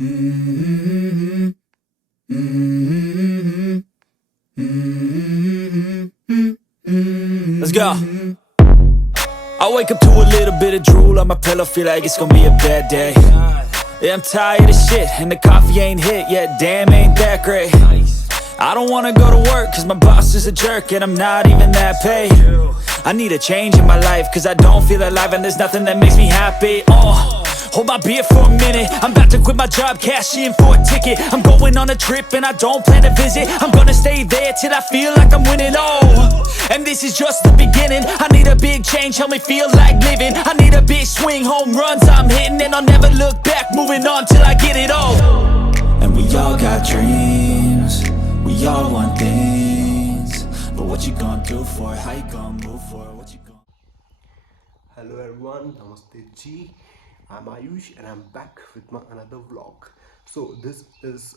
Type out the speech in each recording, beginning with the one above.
Mm-hmm. Mm-hmm. Mm-hmm. Let's go. I wake up to a little bit of drool on my pillow, feel like it's gonna be a bad day. Yeah, I'm tired of shit, and the coffee ain't hit yet, damn ain't that great. I don't wanna go to work, cause my boss is a jerk, and I'm not even that paid. I need a change in my life, cause I don't feel alive, and there's nothing that makes me happy. Hold my beer for a minute, I'm about to quit my job, cash in for a ticket. I'm going on a trip and I don't plan to visit. I'm gonna stay there till I feel like I'm winning, and this is just the beginning. I need a big change, help me feel like living. I need a big swing, home runs I'm hitting, and I'll never look back, moving on till I get it all. And we all got dreams, we all want things, but what you gonna do for it, how you gonna move for it, what you gonna... Hello everyone, Namaste Ji. I'm Ayush and I'm back with my another vlog. So this is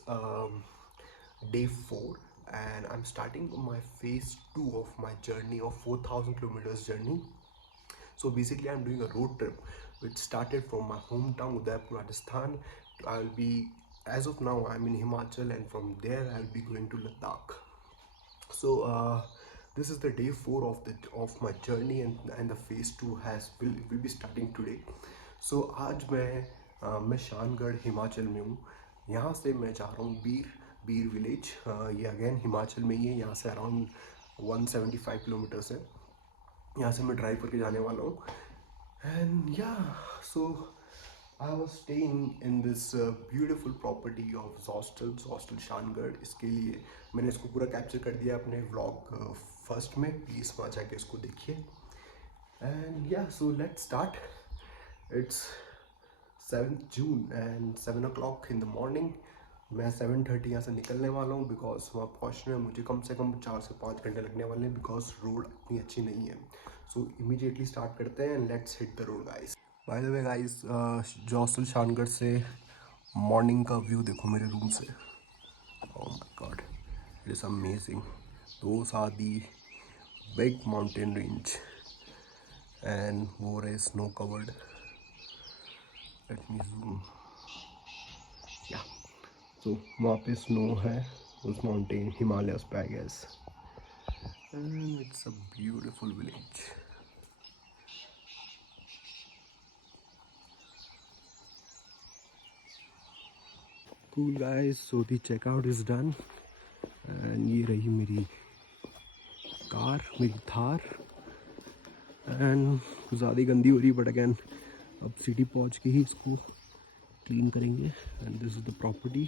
day 4 and I'm starting my phase 2 of my journey of 4,000 kilometers journey. So basically I'm doing a road trip which started from my hometown Udaipur, Rajasthan. I'll be, as of now I'm in Himachal, and from there I'll be going to Ladakh. So this is the day 4 of my journey, and the phase 2 will be starting today. So आज मैं शानगढ़ हिमाचल में हूँ. यहाँ से मैं जा रहा हूँ बीर विलेज. ये अगेन हिमाचल में ही है. यहाँ से अराउंड 175 किलोमीटर्स है. यहाँ से मैं ड्राइव करके जाने वाला हूँ. एंड या सो I was staying in this beautiful property of Zostel Shangarh. इसके लिए मैंने इसको पूरा कैप्चर कर दिया अपने व्लॉग फर्स्ट में. प्लीज़ वहाँ जाके इसको देखिए. एंड या so let's start. It's 7th June and 7 o'clock in the morning. मैं 7:30 यहाँ से निकलने वाला हूँ बिकॉज वहाँ पहुँचने में मुझे कम से कम 4 से 5 घंटे लगने वाले हैं बिकॉज रोड इतनी अच्छी नहीं है. सो इमीडिएटली स्टार्ट करते हैं and let's hit the road guys. By the way guys, Zostel Shangarh से मॉर्निंग का व्यू देखो मेरे रूम से. Oh my god, it is amazing. Those are the big mountain range and वो रहे snow covered. Let me zoom. Yeah. So वहाँ पे snow है उस माउंटेन हिमालयस पे I guess. And it's a beautiful village. Cool guys, so the checkout is done. And ये रही मेरी कार, मेरी थार. And ज़्यादा गंदी हो रही बट अगेन अब सिटी पहुंच के ही इसको क्लीन करेंगे. And this is the property.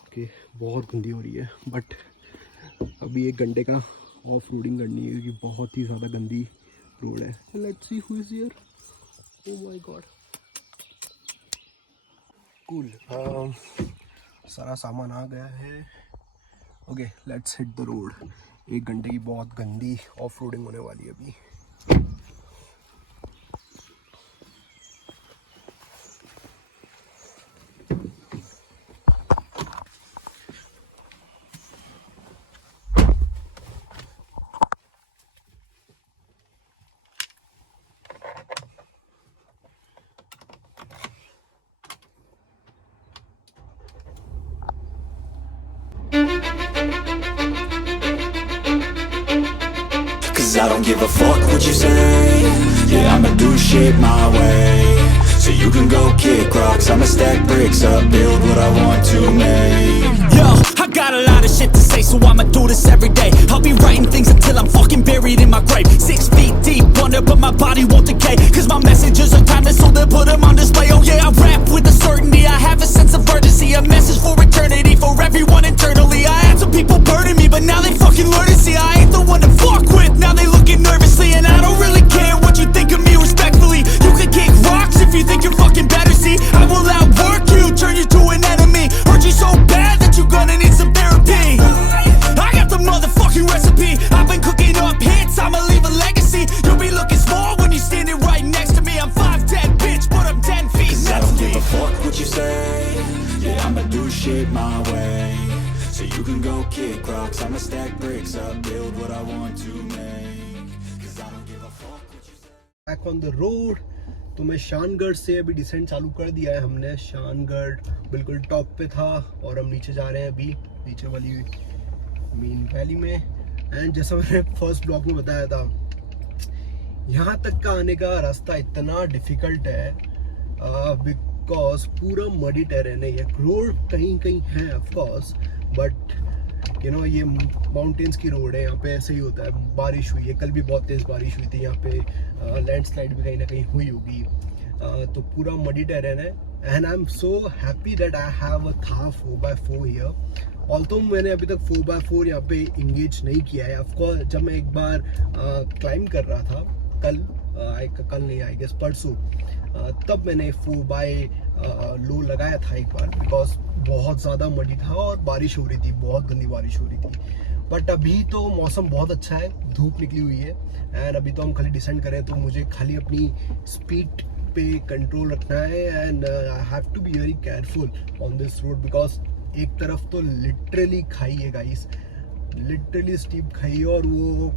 Okay, बहुत गंदी हो रही है बट अभी 1 घंटे का ऑफ रोडिंग करनी है क्योंकि बहुत ही ज़्यादा गंदी रोड है. Let's see who is here. Oh my God. Cool. सारा सामान आ गया है. Okay, let's hit the road. 1 घंटे की बहुत गंदी ऑफ रोडिंग होने वाली है अभी. Cause I don't give a fuck what you say. Yeah, I'ma do shit my way. So you can go kick rocks, I'ma stack bricks up, build what I want to make. Yo, I got a lot of shit to say, so I'ma do this every day. I'll be writing things until I'm fucking buried in my grave. 6 feet deep under, but my body won't decay. Cause my messages are timeless, so they'll put them on display. Oh yeah, I rap with a certainty, I have a sense of urgency. A message for eternity, for everyone internally. I had some people burning me, but now they fucking learn to see I ain't the one to fuck with. Now they looking nervously, and I don't really care what you think of me respectfully. You can kick rocks if you think you're fucking better, see. I will outwork you, turn you to an enemy. Hurt you so bad that you're gonna need some therapy. I got the motherfucking recipe. I've been cooking up hits, I'ma leave a legacy. You'll be looking small when you're standing right next to me. I'm 5'10", bitch, but I'm 10 feet. Cause I don't give a fuck what you say. Yeah, I'ma do shit my way. So you can go kick rocks, I'ma stack bricks up, build what I want to make. Cause I don't give a fuck. Back on the road. तो मैं शानगढ़ से अभी decent चालू कर दिया है हमने। शानगढ़ बिल्कुल टॉप पे था और हम नीचे जा रहे हैं अभी, नीचे वाली मेन वैली में। एंड जैसा मैंने फर्स्ट ब्लॉग में बताया था, यहाँ तक का आने का रास्ता इतना डिफ़िकल्ट है बिकॉज पूरा मडी टेरेन है। ये रोड कहीं कहीं है ऑफकोर्स, बट यू नो ये माउंटेन्स की रोड है, यहाँ पे ऐसे ही होता है। बारिश हुई है, कल भी बहुत तेज़ बारिश हुई थी यहाँ पे, लैंडस्लाइड भी कहीं ना कहीं हुई होगी। तो पूरा मडी टेरेन है। And I am so happy that I have a Thar 4x4 here. Although मैंने अभी तक 4x4 यहाँ पे इंगेज नहीं किया है। ऑफकोर्स जब मैं एक बार क्लाइंब कर रहा था कल नहीं, आई गेस परसों, तब मैंने 4x लो लगाया था एक बार, बिकॉज बहुत ज़्यादा मडी था और बारिश हो रही थी, बहुत गंदी बारिश हो रही थी। बट अभी तो मौसम बहुत अच्छा है, धूप निकली हुई है। एंड अभी तो हम खाली डिसेंड करें तो मुझे खाली अपनी स्पीड पे कंट्रोल रखना है। And I have to be very careful on this road, because एक तरफ तो लिटरली खाई है गाइस, लिटरली स्टीप खाई है और वो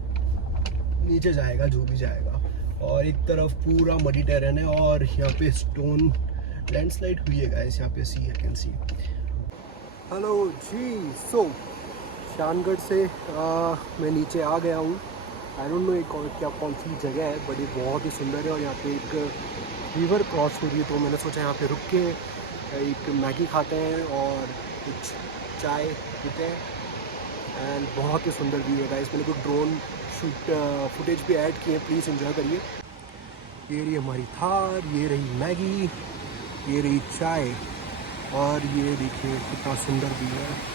नीचे जाएगा जो भी जाएगा। और एक तरफ पूरा मडी टेरेन है और यहाँ पे स्टोन लैंडस्लाइड हुई है गाइस, यहाँ पे सी आई कैन सी। हेलो जी, सो शानगढ़ से मैं नीचे आ गया हूँ। आई डोंट नो कौन सी जगह है, बट ये बहुत ही सुंदर है। और यहाँ पे एक रिवर क्रॉस हो रही है, तो मैंने सोचा यहाँ पे रुक के एक मैगी खाते हैं और कुछ चाय पीते हैं। एंड बहुत ही सुंदर व्यू है गाइस। मैंने कुछ ड्रोन फुटेज भी ऐड किए हैं, प्लीज़ एंजॉय करिए। ये रही हमारी थार, ये रही मैगी, ये रही चाय, और ये देखिए कितना सुंदर व्यू है।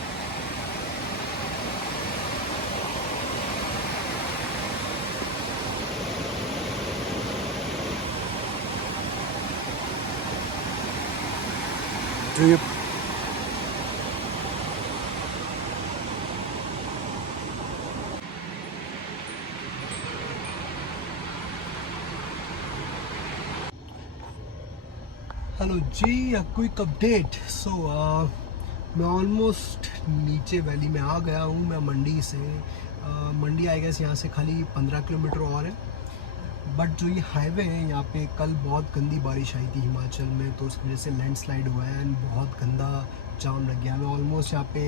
ड्रिप हेलो जी, क्विक अपडेट। सो मैं ऑलमोस्ट नीचे वैली में आ गया हूँ। मैं मंडी से मंडी आई गया यहाँ से खाली 15 किलोमीटर और है। बट जो ये हाईवे है, यहाँ पे कल बहुत गंदी बारिश आई थी हिमाचल में, तो उसकी वजह से लैंडस्लाइड हुआ है एंड बहुत गंदा जाम लग गया। मैं ऑलमोस्ट यहाँ पे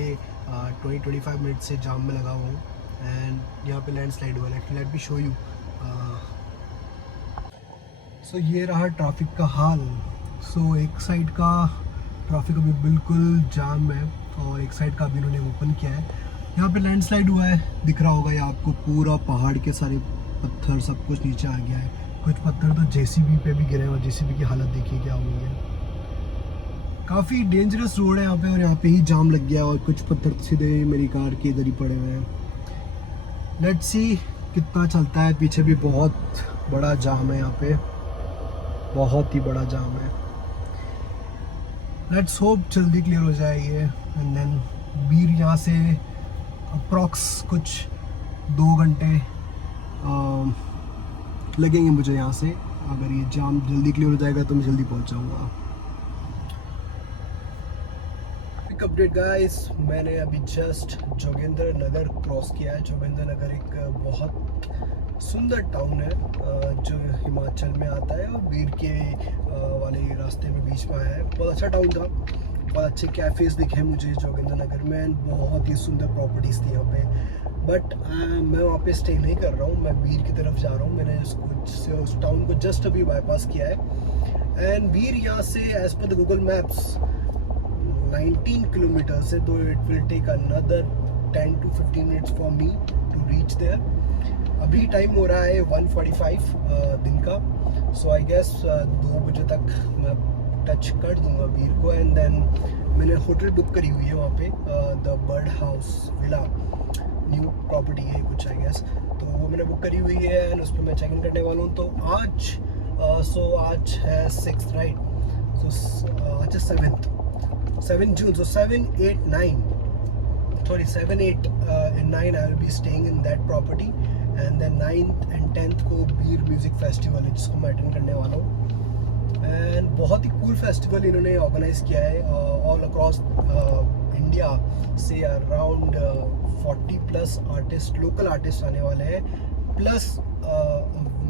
20-25 मिनट से जाम में लगा हुआ हूँ एंड यहाँ पे लैंडस्लाइड हुआ है। Let me show you. So ये रहा ट्रैफिक का हाल। सो एक साइड का ट्रैफिक अभी बिल्कुल जाम है और एक साइड का अभी उन्होंने ओपन किया है। यहाँ पे लैंडस्लाइड हुआ है, दिख रहा होगा ये आपको, पूरा पहाड़ के सारे पत्थर सब कुछ नीचे आ गया है। कुछ पत्थर तो जेसीबी पे भी गिरे हैं और जेसीबी की हालत देखिए क्या हुई है। काफ़ी डेंजरस रोड है यहाँ पे और यहाँ पे ही जाम लग गया और कुछ पत्थर सीधे मेरी कार के इधर ही पड़े हुए हैं। लेट्स सी कितना चलता है। पीछे भी बहुत बड़ा जाम है, यहाँ पे बहुत ही बड़ा जाम है। लेट्स होप जल्दी क्लियर हो जाए ये। एंड देन बीर यहाँ से अप्रॉक्स कुछ 2 घंटे लगेंगे मुझे यहाँ से। अगर ये जाम जल्दी क्लियर हो जाएगा तो मैं जल्दी पहुँच जाऊँगा। एक अपडेट गाइस, मैंने अभी जस्ट जोगिंद्र नगर क्रॉस किया है। जोगिंद्र नगर एक बहुत सुंदर टाउन है जो हिमाचल में आता है और बीर के वाले रास्ते में बीच में आया है। बहुत अच्छा टाउन था, बहुत अच्छे कैफ़ेज़ दिखे मुझे जोगिंद्र नगर में, बहुत ही सुंदर प्रॉपर्टीज़ थी यहाँ पे। बट मैं वहाँ पे स्टे नहीं कर रहा हूँ, मैं बीर की तरफ जा रहा हूँ। मैंने उस टाउन को जस्ट अभी बाईपास किया है एंड बीर यहाँ से as per the Google maps 19 kilometres है, तो it will take another 10 to 15 minutes for me to reach there. अभी टाइम हो रहा है 1:45 दिन का। सो आई गेस 2 बजे तक मैं टच कर दूंगा बीर को। एंड देन मैंने होटल बुक करी हुई है वहाँ पे, the bird house villa, new property है कुछ आई गेस, तो वो मैंने बुक करी हुई है एंड उस पर मैं चेक इन करने वाला हूँ। तो आज आज है 6th राइट, सो आज है 7 June, so 7, 8, 9, sorry 7, 8 and 9 I will be staying in that property, and then 9th and 10th को बीर म्यूज़िक फेस्टिवल है जिसको मैं अटेंड करने वाला हूँ। एंड बहुत ही कूल फेस्टिवल इन्होंने ऑर्गेनाइज़ किया है ऑल अक्रॉस इंडिया से। अराउंड 40+ आर्टिस्ट, लोकल आर्टिस्ट आने वाले हैं, plus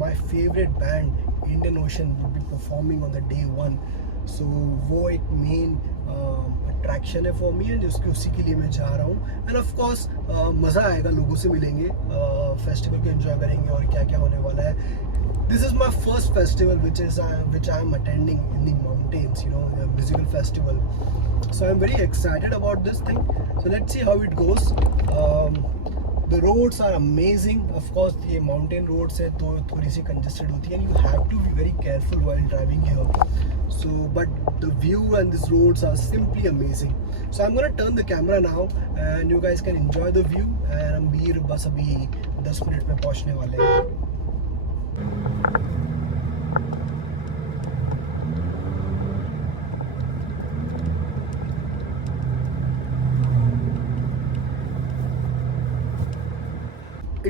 my favourite band Indian ocean would be performing on the day 1. सो वो एक मेन अट्रैक्शन है फॉर मी एंड उसी के लिए मैं जा रहा हूँ. एंड ऑफ कोर्स मज़ा आएगा, लोगों से मिलेंगे, फेस्टिवल को एंजॉय करेंगे और क्या क्या होने वाला है. This is my first festival which I am attending in the mountains, a musical festival. So I'm very excited about this thing. So let's see how it goes. The roads are amazing. Of course, ये mountain roads है तो थोड़ी सी congested होती है. And you have to be very careful while driving here. So, but the view and these roads are simply amazing. So I'm gonna turn the camera now, and you guys can enjoy the view. And हम बीर बस अभी 10 minute में पहुँचने वाले हैं.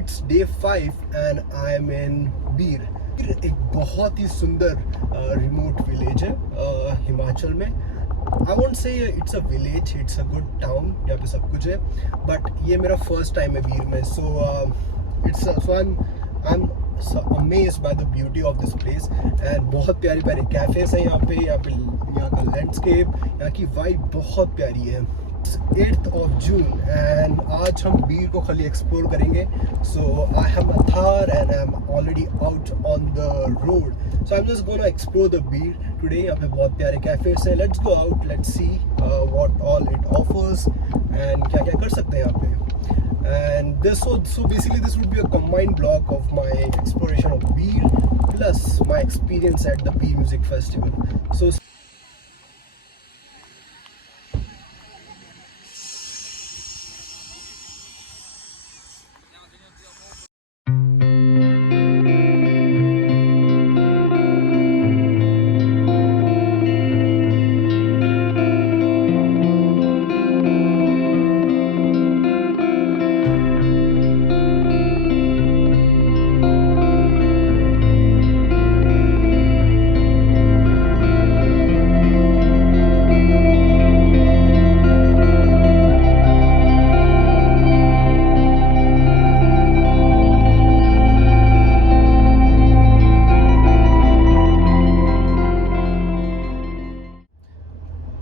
It's day 5 and I am in BIR. एक बहुत ही सुंदर रिमोट विलेज है हिमाचल में. I won't say it's a village, it's a good town, यहाँ पे सब कुछ है, but ये मेरा first time है BIR में. So I'm so amazed by the beauty of this place. And बहुत प्यारी प्यारी कैफेज हैं यहाँ का लैंडस्केप, यहाँ की वाइब बहुत प्यारी है. 8th of June and आज हम बीर को खाली एक्सप्लोर करेंगे. So I have a Thar and I'm already out on the road. So I'm just gonna explore the Bir today. यहाँ पे बहुत प्यारे कैफेज हैं. Let's go out, let's see what all it offers and क्या क्या कर सकते हैं यहाँ पे. And so basically this would be a combined block of my exploration of BIR plus my experience at the BIR Music Festival. So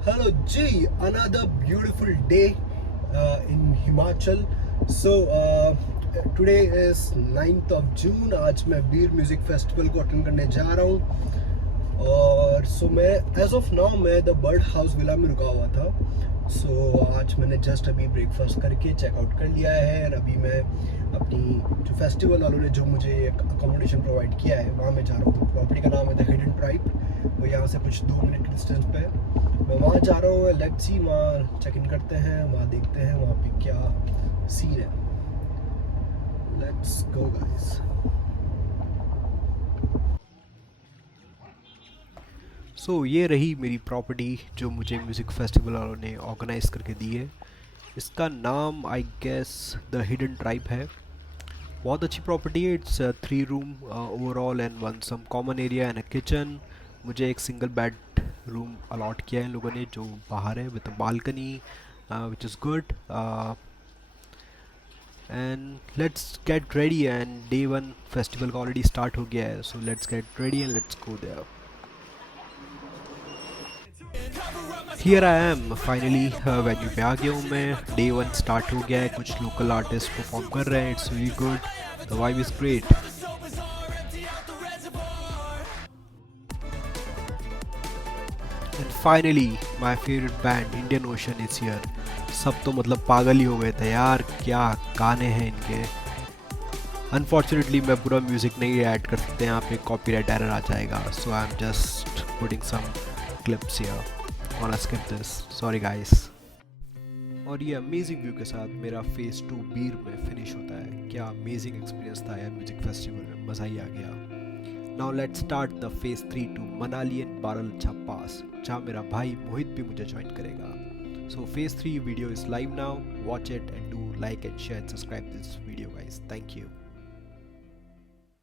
hello G, another beautiful day in Himachal. So today is 9th of June. आज मैं BIR Music Festival को attend करने जा रहा हूँ. और मैं as of now मैं द बर्ड हाउस विला में रुका हुआ था. आज मैंने जस्ट अभी ब्रेकफास्ट करके चेकआउट कर लिया है. और अभी मैं अपनी जो फेस्टिवल वालों ने जो मुझे अकोमोडेशन प्रोवाइड किया है वहाँ मैं जा रहा हूँ. तो प्रॉपर्टी का नाम है द हिडन ट्राइब. वो यहाँ से कुछ 2 मिनट के डिस्टेंस पे मैं वहाँ जा रहा हूँ. लेट्स सी, वहाँ चेक इन करते हैं, वहाँ देखते हैं वहाँ पे क्या सीन है. Let's go guys. ये रही मेरी प्रॉपर्टी जो मुझे म्यूज़िक फेस्टिवल वालों ने ऑर्गेनाइज करके दी है. इसका नाम I guess the hidden tribe है. बहुत अच्छी प्रॉपर्टी है. It's 3 room overall and 1 some common area and a kitchen. मुझे एक सिंगल बेड रूम अलॉट किया है इन लोगों ने जो बाहर है with a balcony which is good. And let's get ready. And day 1 festival का ऑलरेडी स्टार्ट हो गया है. So let's get ready and let's go there. Here I am finally venue पे आ गया हूँ मैं. डे 1 स्टार्ट हो गया है. कुछ लोकल आर्टिस्ट परफॉर्म कर रहे हैं. It's really good. The vibe is great. And finally my favourite band Indian ocean is here. सब तो मतलब पागल ही हो गए थे यार. क्या गाने हैं इनके. अनफॉर्चुनेटली मैं पूरा म्यूज़िक नहीं ऐड कर सकते. यहाँ पे कॉपीराइट एरर आ जाएगा. So I am just putting some clips here. Wanna skip this. Sorry guys. और ये अमेजिंग व्यू के साथ मेरा फेज़ 2 बीर में फिनिश होता है. क्या अमेजिंग एक्सपीरियंस था यार म्यूजिक फेस्टिवल में. मज़ा ही आ गया. Now let's start the phase 3 to Manali and Baralacha pass जहाँ मेरा भाई मोहित भी मुझे ज्वाइन करेगा. So phase 3 video is live now. Watch it and do like and share and subscribe this video guys. Thank you.